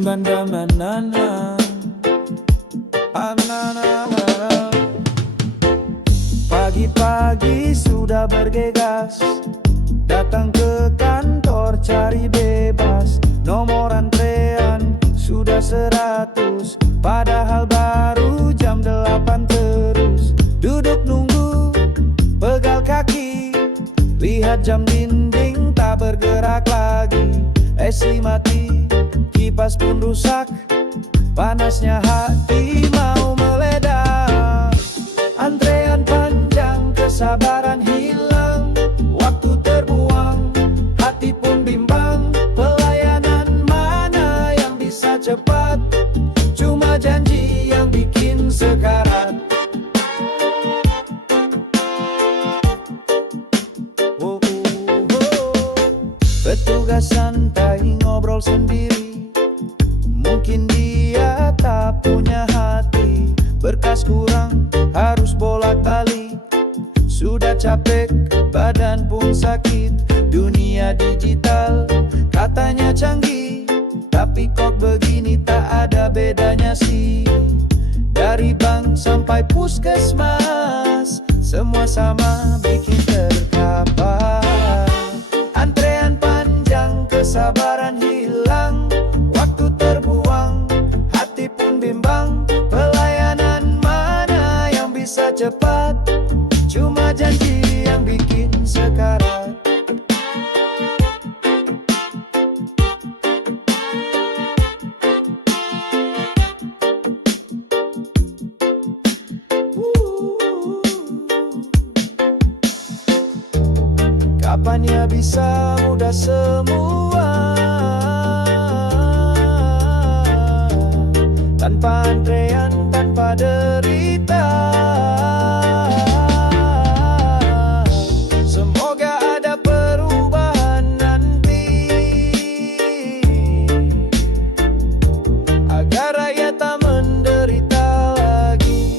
Banda manana anana. Pagi-pagi sudah bergegas, datang ke kantor cari bebas. Nomor antrean sudah 100, padahal baru jam 8 terus. Duduk nunggu, pegal kaki, lihat jam dinding tak bergerak lagi. AC mati, kipas pun rusak, panasnya hati mau meledak. Antrean panjang, kesabaran hilang, waktu terbuang, hati pun bimbang. Pelayanan mana yang bisa cepat, cuma janji yang bikin sekarat. Petugas santai ngobrol sendiri, mungkin dia tak punya hati. Berkas kurang, harus bolak-balik, sudah capek, badan pun sakit. Dunia digital katanya canggih, tapi kok begini tak ada bedanya sih. Dari bank sampai puskesmas, semua sama bikin terkapar. Antrean panjang, kesabaran hilang, waktu terbuang, hati pun bimbang. Pelayanan mana yang bisa cepat, cuma janji yang bikin sekarat. Kapan ya bisa mudah semua, tanpa antrean, tanpa derita. Semoga ada perubahan nanti, agar rakyat tak menderita lagi.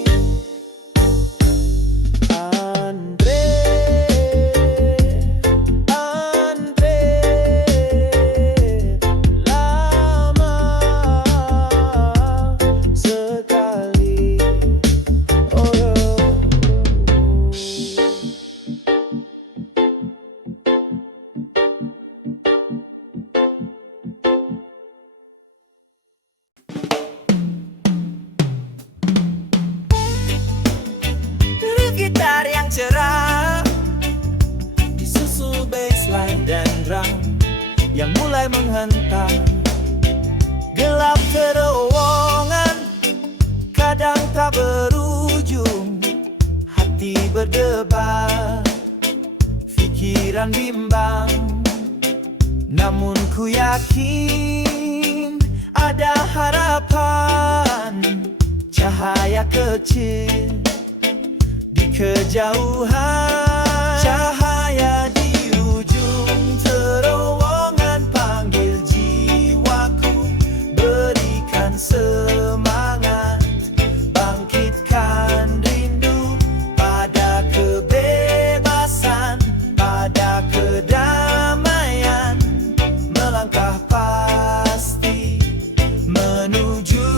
Gitar yang cerah disusul bassline dan drum yang mulai menghentak. Gelap terowongan, kadang tak berujung. Hati berdebar, pikiran bimbang. Namun ku yakin ada harapan, cahaya kecil kejauhan. Cahaya di ujung terowongan panggil jiwaku, berikan semangat, bangkitkan rindu pada kebebasan, pada kedamaian. Melangkah pasti menuju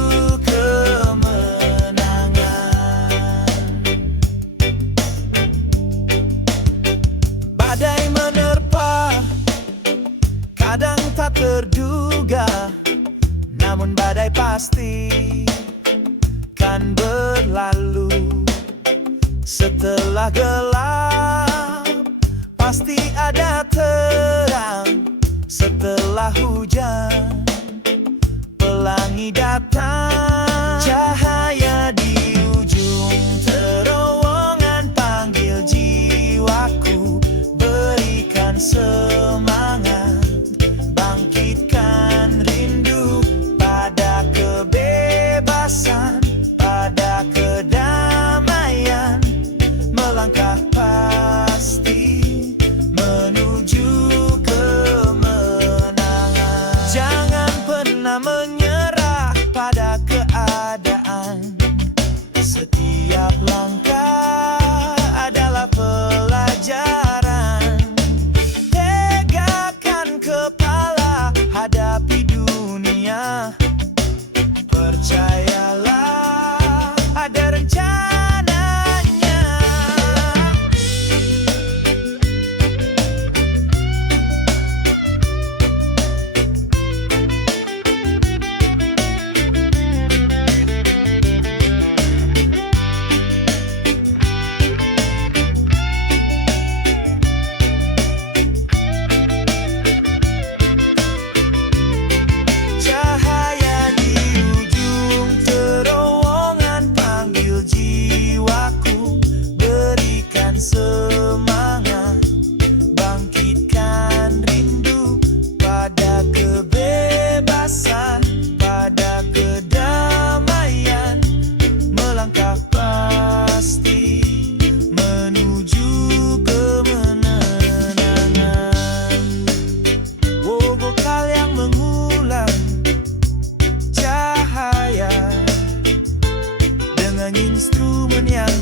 kadang tak terduga, namun badai pasti kan berlalu. Setelah gelap pasti ada terang. Setelah hujan pelangi datang. Cahaya di ujung terowongan panggil jiwaku, berikan semangat, bangkitkan rindu pada kebebasan, pada kedamaian. Melangkah pasti menuju kemenangan. Jangan pernah menyerah pada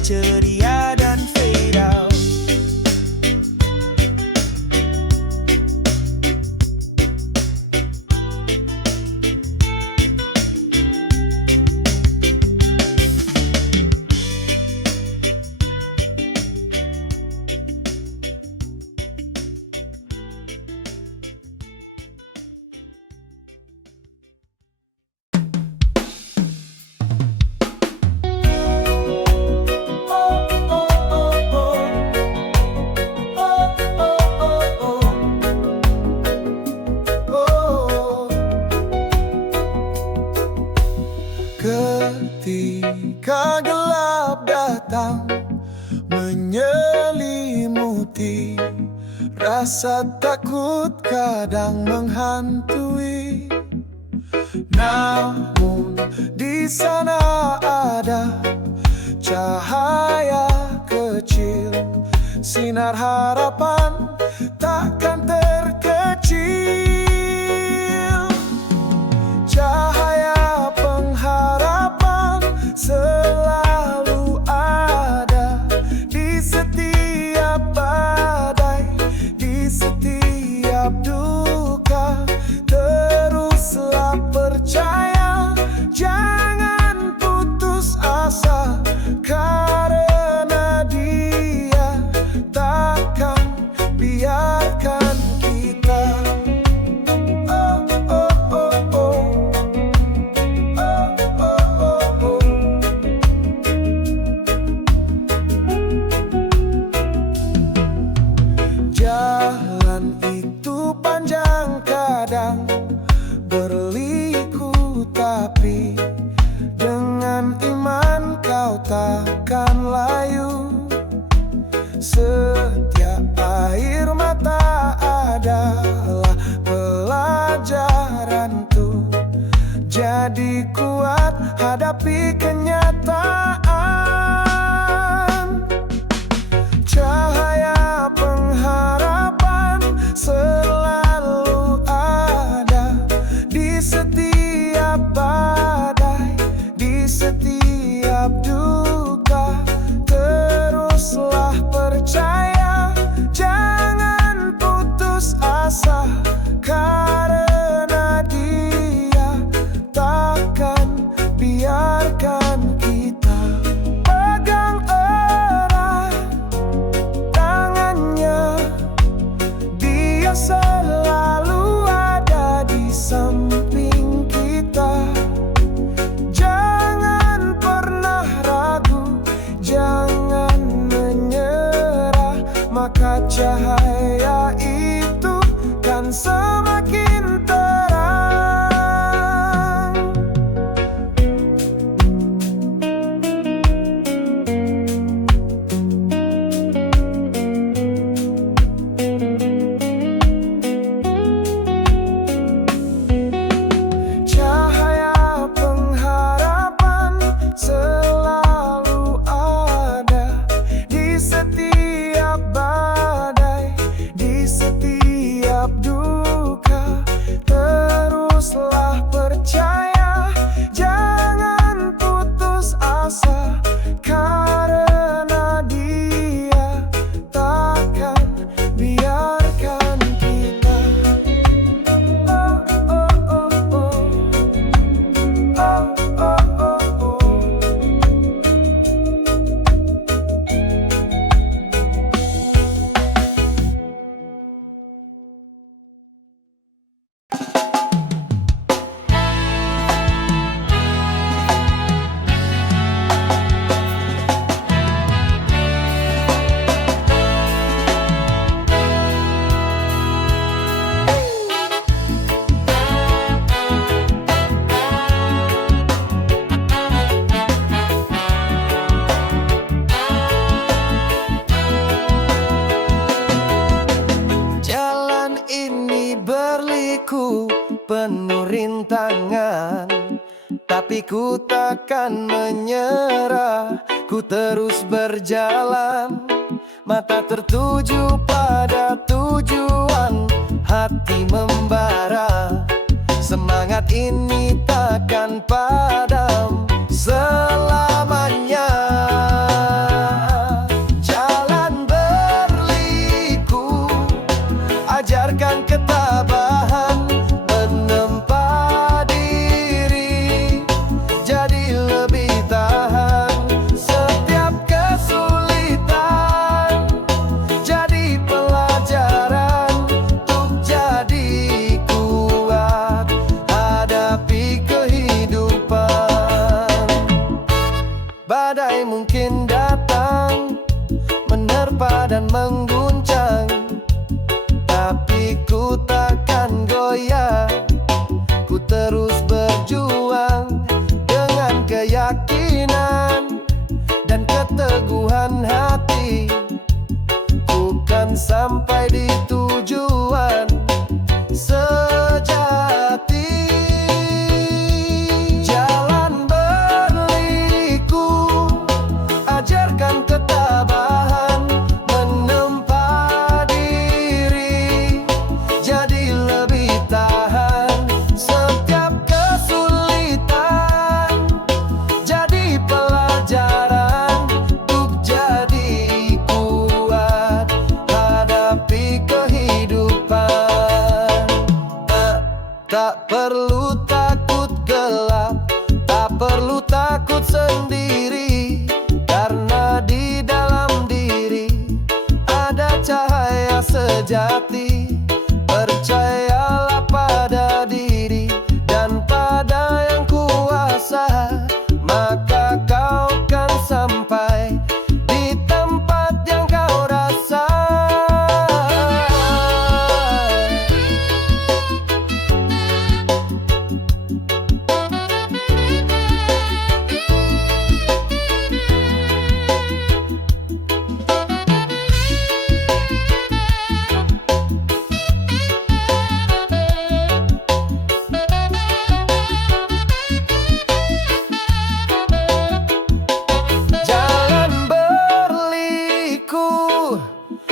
ceria dan fade out. Ketika gelap datang menyelimuti, rasa takut kadang menghantui. Namun di sana ada cahaya kecil, sinar harapan takkan terkecil. Cahaya pengharapan selalu ada di setiap badai, di setiap duka. Teruslah percaya, jangan putus asa, karena Dia takkan biarkan kita. Oh, oh, oh, oh. Jalan itu panjang kadang berliku, tapi dengan iman kau takkan layu. Setiap air mata adalah pelajaran tuh, jadi kuat hadapi kenyataan. Cahaya pengharapan selalu ada di setiap badai, di setiap duka. Teruslah percaya, jangan putus asa, karena Dia takkan biarkan kita. Pegang erat tangannya, Dia selalu ada di samping kita. Jangan pernah ragu, jangan menyerah, maka cahaya itu kan semakin terang. Cahaya pengharapan selalu ada di setiap badai, di setiap duka. Teruslah percaya, jangan putus asa, karena Dia takkan biarkan kita. Oh, oh, oh, oh. Oh, oh, oh, oh. Jalan ini berliku, penuh rintangan, tapi ku takkan menyerah. Ku terus berjalan, mata tertuju pada tujuan, hati membara. Semangat ini takkan padam selamanya. sejati. Percayalah pada diri dan pada yang kuasa, maka kau kan sampai di tempat yang kau rasa.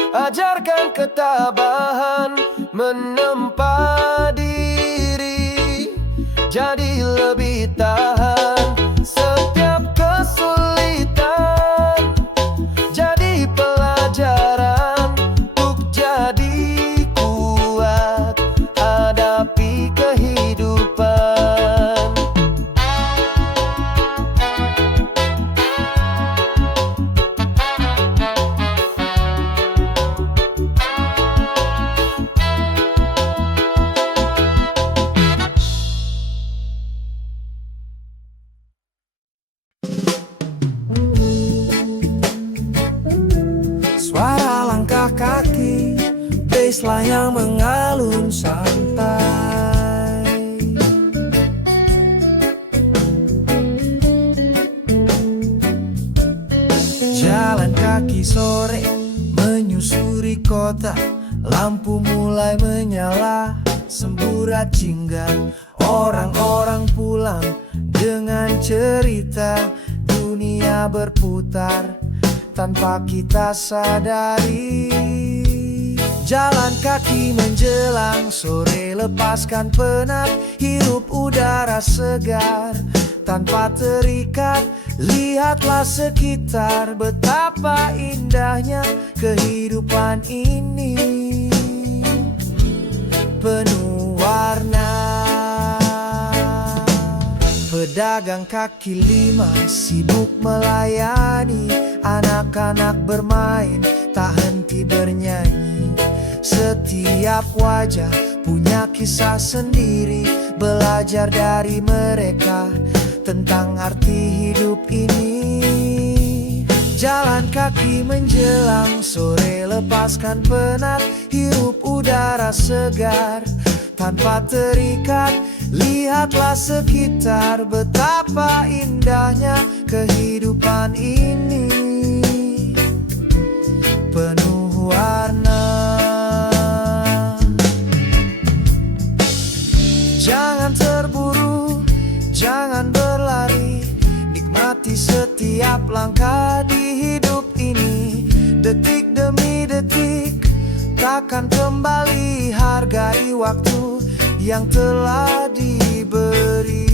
Ajarkan ketabahan menempa diri, jadi lebih tahan setiap kesulitan. Jadi pelajaran untuk jadi kuat hadapi kehidupan. Suara langkah kaki, baseline yang mengalun santai. Jalan kaki sore menyusuri kota, lampu mulai menyala, semburat jingga, orang-orang pulang dengan cerita. Dunia berputar tanpa kita sadari. Jalan kaki menjelang sore, lepaskan penat, hirup udara segar tanpa terikat. Lihatlah sekitar, betapa indahnya kehidupan ini, penuh warna. Pedagang kaki lima sibuk melayani, anak-anak bermain tak henti bernyanyi. Setiap wajah punya kisah sendiri, belajar dari mereka tentang arti hidup ini. Jalan kaki menjelang sore, lepaskan penat, hirup udara segar tanpa terikat. Lihatlah sekitar, betapa indahnya kehidupan ini, penuh warna. Jangan terburu, jangan berlari, nikmati setiap langkah di hidup ini. Detik demi detik takkan kembali, hargai waktu yang telah diberi.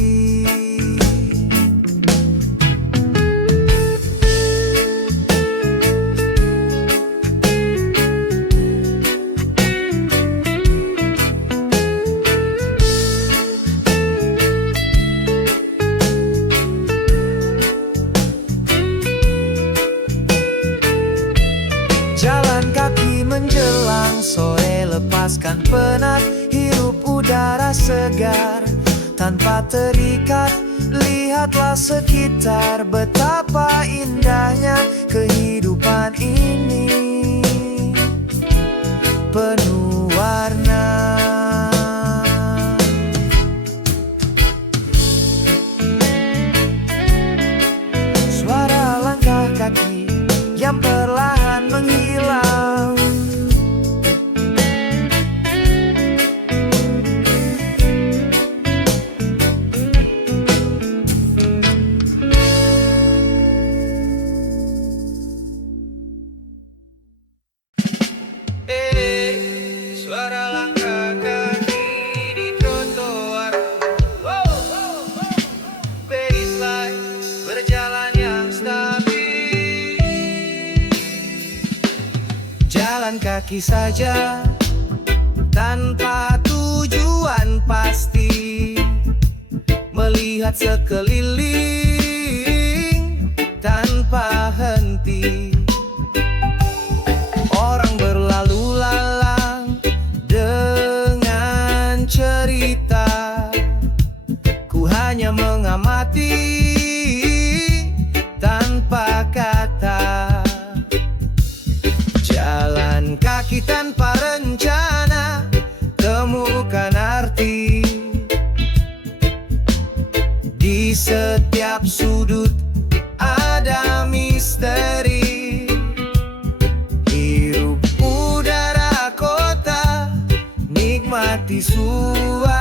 Jalan kaki menjelang sore, lepaskan penat, hirup udara segar tanpa terikat. Lihatlah sekitar, betapa indahnya kehidupan ini, penuh warna. Suara langkah kaki yang perlahan menghilang. Suara langkah kaki di trotoar, baseline berjalan yang stabil. Jalan kaki saja tanpa tujuan pasti, melihat sekeliling tanpa henti. Orang berlalu lalang kaki tanpa rencana, temukan arti. Di setiap sudut ada misteri. Hirup udara kota, nikmati suasana.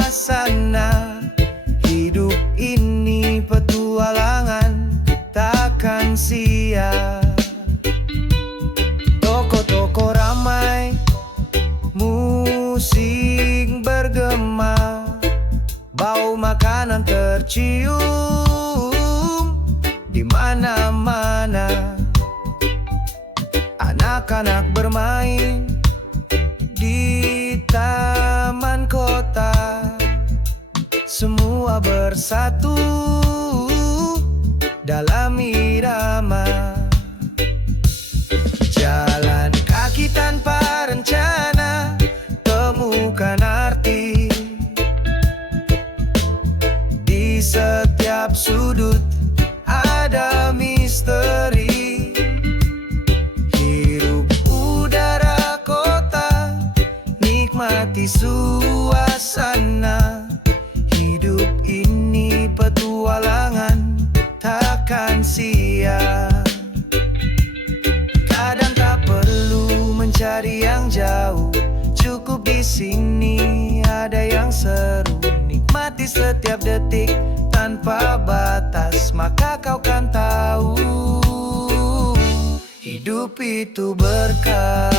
Hidup ini petualangan, takkan sia. Toko-toko ramai, musik bergema, bau makanan tercium di mana-mana. Anak-anak bermain di taman kota, semua bersatu dalam irama. Jalan kaki tanpa rencana, temukan arti. Di setiap sudut ada misteri. Hirup udara kota, nikmati suasana. Hidup ini petualangan, takkan sia. Kadang tak perlu mencari yang jauh, cukup di sini ada yang seru. Nikmati setiap detik tanpa batas, maka kau kan tahu hidup itu berkah.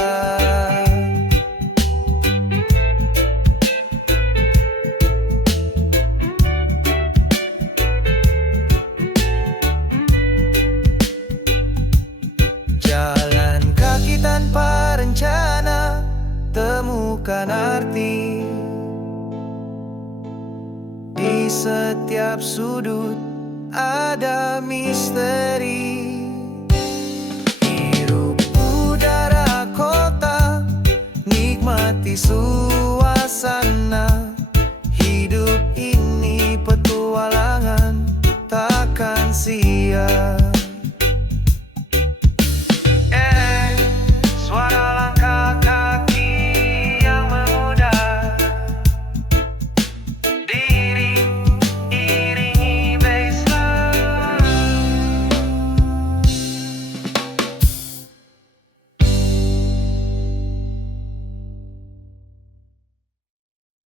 Jalan kaki tanpa rencana, temukan arti. Di setiap sudut ada misteri. Hirup udara kota, nikmati suasana. Hidup ini petualangan, takkan sia.